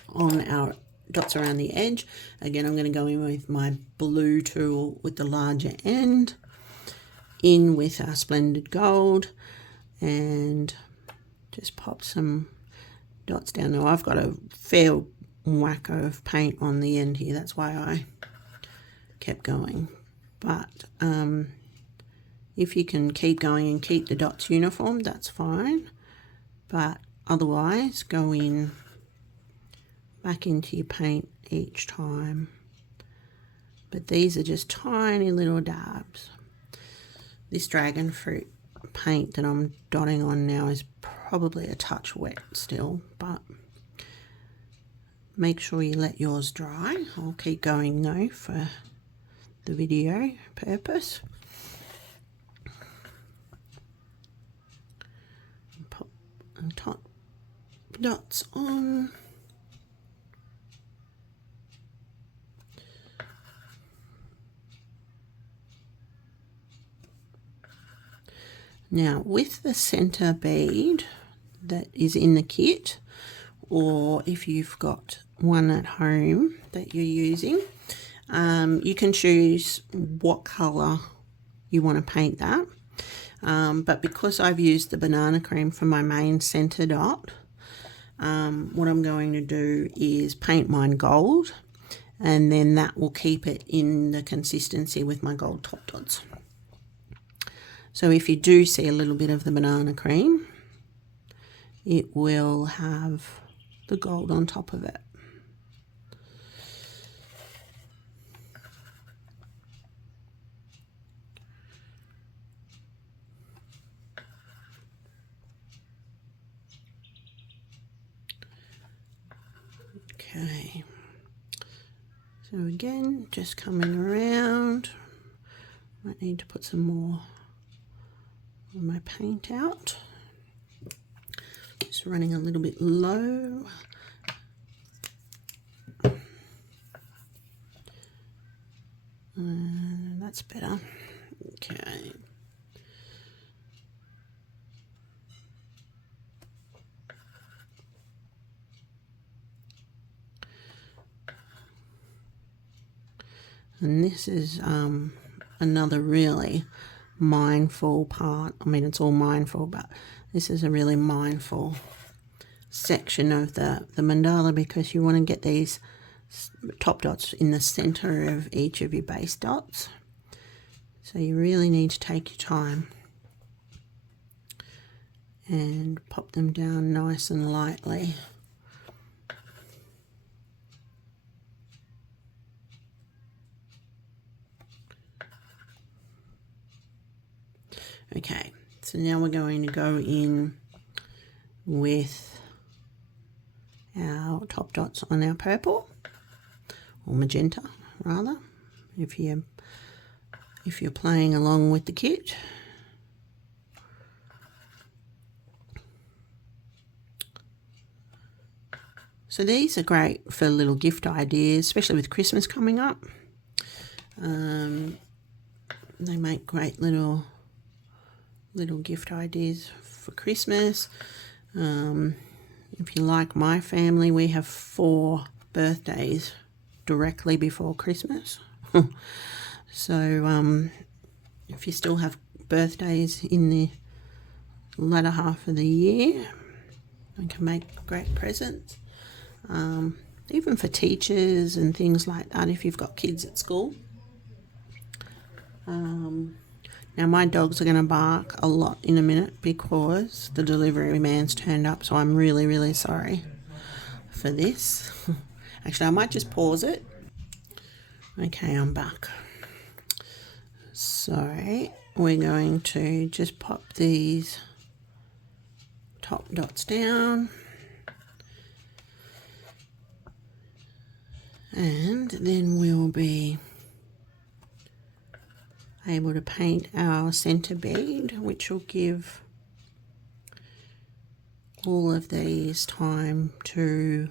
on our dots around the edge. Again, I'm going to go in with my blue tool with the larger end, in with our Splendid Gold, and just pop some dots down. Now I've got a fair whack of paint on the end here, that's why I kept going. But if you can keep going and keep the dots uniform, that's fine, but otherwise go in back into your paint each time. But these are just tiny little dabs. This dragon fruit paint that I'm dotting on now is probably a touch wet still, but make sure you let yours dry. I'll keep going though for the video purpose. Pop and top dots on. Now with the center bead that is in the kit, or if you've got one at home that you're using, you can choose what colour you want to paint that. But because I've used the banana cream for my main center dot, what I'm going to do is paint mine gold, and then that will keep it in the consistency with my gold top dots. So if you do see a little bit of the banana cream, it will have the gold on top of it. Okay, so again, just coming around Might need to put some more of my paint out. Just running a little bit low. That's better. Okay. And this is another really mindful part. I mean, it's all mindful, but this is a really mindful section of the mandala, because you want to get these top dots in the center of each of your base dots. So you really need to take your time and pop them down nice and lightly. Okay, so now we're going to go in with our top dots on our purple, or magenta rather, if you're playing along with the kit. So these are great for little gift ideas, especially with Christmas coming up. They make great little gift ideas for Christmas. If you like my family, we have 4 birthdays directly before Christmas. So if you still have birthdays in the latter half of the year, they can make great presents. Even for teachers and things like that, if you've got kids at school. Now my dogs are going to bark a lot in a minute because the delivery man's turned up, so I'm really, really sorry for this. Actually, I might just pause it. Okay, I'm back. So we're going to just pop these top dots down. And then we'll be able to paint our center bead, which will give all of these time to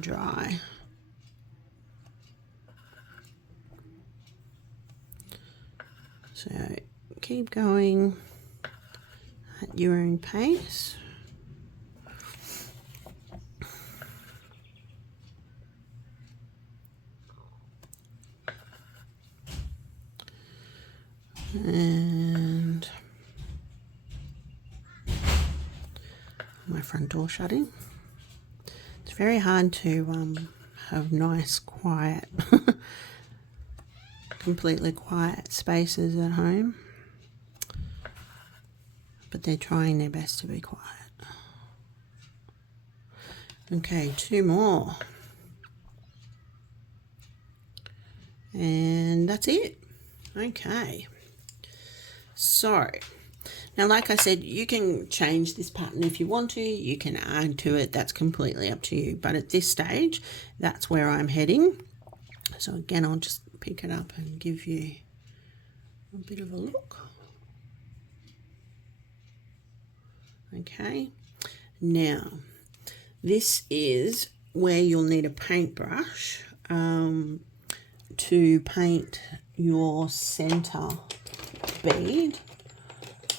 dry. So keep going at your own pace. And my front door shutting. It's very hard to have nice, quiet, completely quiet spaces at home, but they're trying their best to be quiet. Okay, 2 more. And that's it. Okay. So, now like I said, you can change this pattern if you want to, you can add to it, that's completely up to you. But at this stage, that's where I'm heading. So again, I'll just pick it up and give you a bit of a look. Okay, now this is where you'll need a paintbrush to paint your center bead.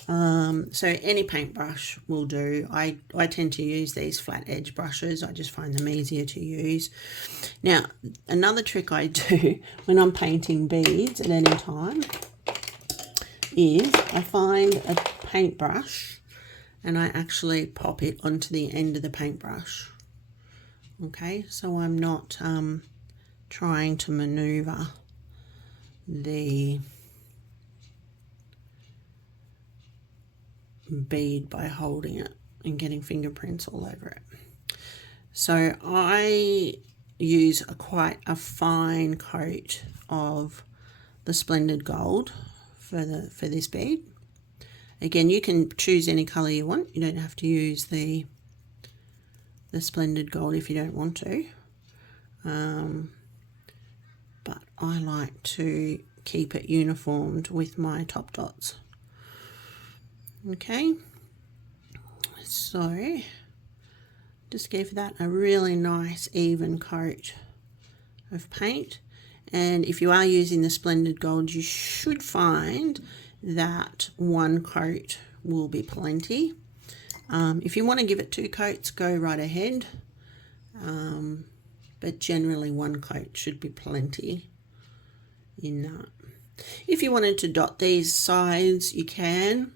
So any paintbrush will do. I tend to use these flat edge brushes. I just find them easier to use. Now, another trick I do when I'm painting beads at any time is I find a paintbrush and I actually pop it onto the end of the paintbrush. Okay, so I'm not trying to maneuver the bead by holding it and getting fingerprints all over it. So I use quite a fine coat of the Splendid Gold for this bead. Again, you can choose any color you want. You don't have to use the the Splendid Gold if you don't want to. But I like to keep it uniformed with my top dots. Okay, so just give that a really nice even coat of paint. And if you are using the Splendid Gold, you should find that one coat will be plenty. If you want to give it 2 coats, go right ahead. But generally one coat should be plenty in that. If you wanted to dot these sides, you can.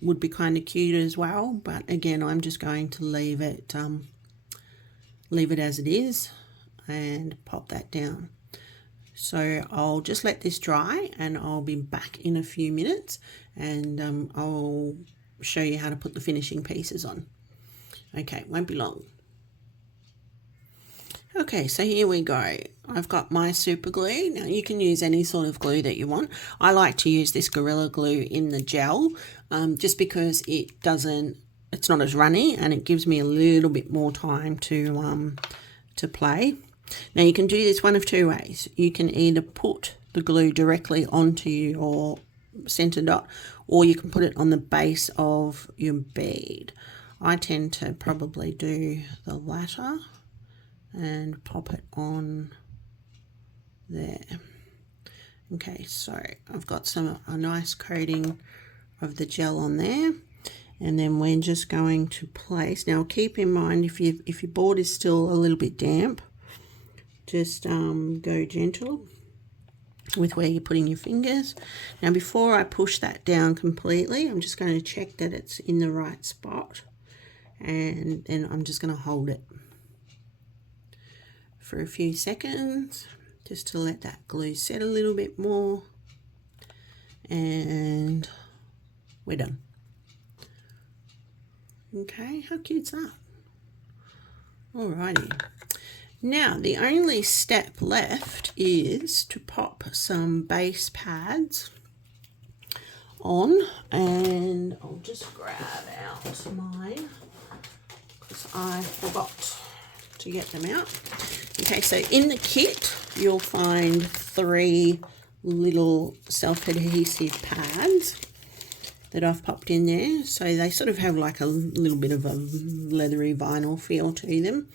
Would be kind of cute as well, but again, I'm just going to leave it as it is and pop that down. So I'll just let this dry and I'll be back in a few minutes, and I'll show you how to put the finishing pieces on. Okay, won't be long. Okay, so here we go. I've got my super glue. Now you can use any sort of glue that you want. I like to use this Gorilla Glue in the gel, just because it's not as runny and it gives me a little bit more time to play. Now you can do this one of 2 ways. You can either put the glue directly onto your center dot, or you can put it on the base of your bead. I tend to probably do the latter and pop it on there. Okay, so I've got a nice coating of the gel on there, and then we're just going to place. Now keep in mind, if your board is still a little bit damp, just go gentle with where you're putting your fingers. Now before I push that down completely, I'm just going to check that it's in the right spot, and then I'm just going to hold it for a few seconds just to let that glue set a little bit more, and we're done. Okay, how cute's that? Alrighty. Now the only step left is to pop some base pads on, and I'll just grab out mine because I forgot to get them out. Okay, so in the kit you'll find 3 little self-adhesive pads that I've popped in there. So they sort of have like a little bit of a leathery vinyl feel to them,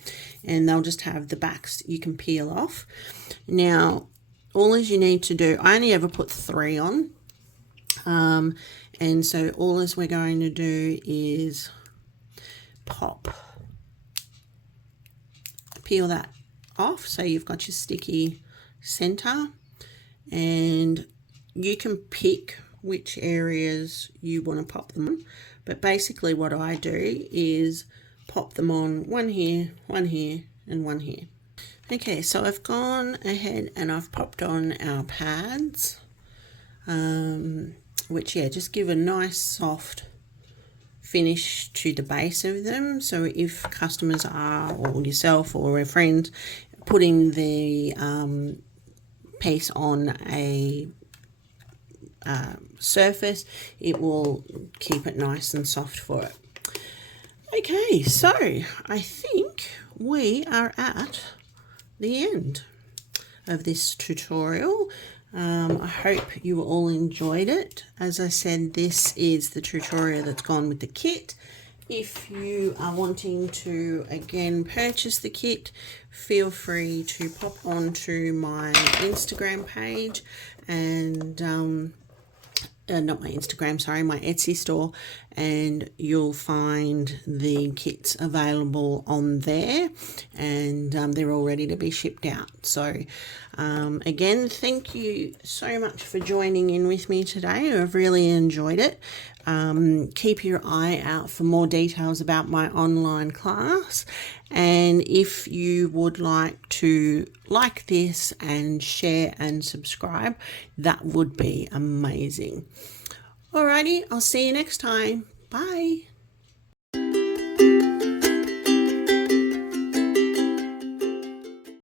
and they'll just have the backs you can peel off. Now all as you need to do, I only ever put 3 on, and so all as we're going to do is peel that off, so you've got your sticky center, and you can pick which areas you want to pop them on, but basically what I do is pop them on one here, and one here. Okay, so I've gone ahead and I've popped on our pads, which just give a nice soft finish to the base of them. So if customers are, or yourself or a friend, putting the piece on a surface, it will keep it nice and soft for it. Okay, so I think we are at the end of this tutorial. I hope you all enjoyed it. As I said, this is the tutorial that's gone with the kit. If you are wanting to again purchase the kit, feel free to pop onto my Instagram page and not my Instagram, sorry, my Etsy store, and you'll find the kits available on there, and they're all ready to be shipped out. So again, thank you so much for joining in with me today. I've really enjoyed it. Keep your eye out for more details about my online class, and if you would like to like this and share and subscribe, that would be amazing. Alrighty, I'll see you next time. Bye.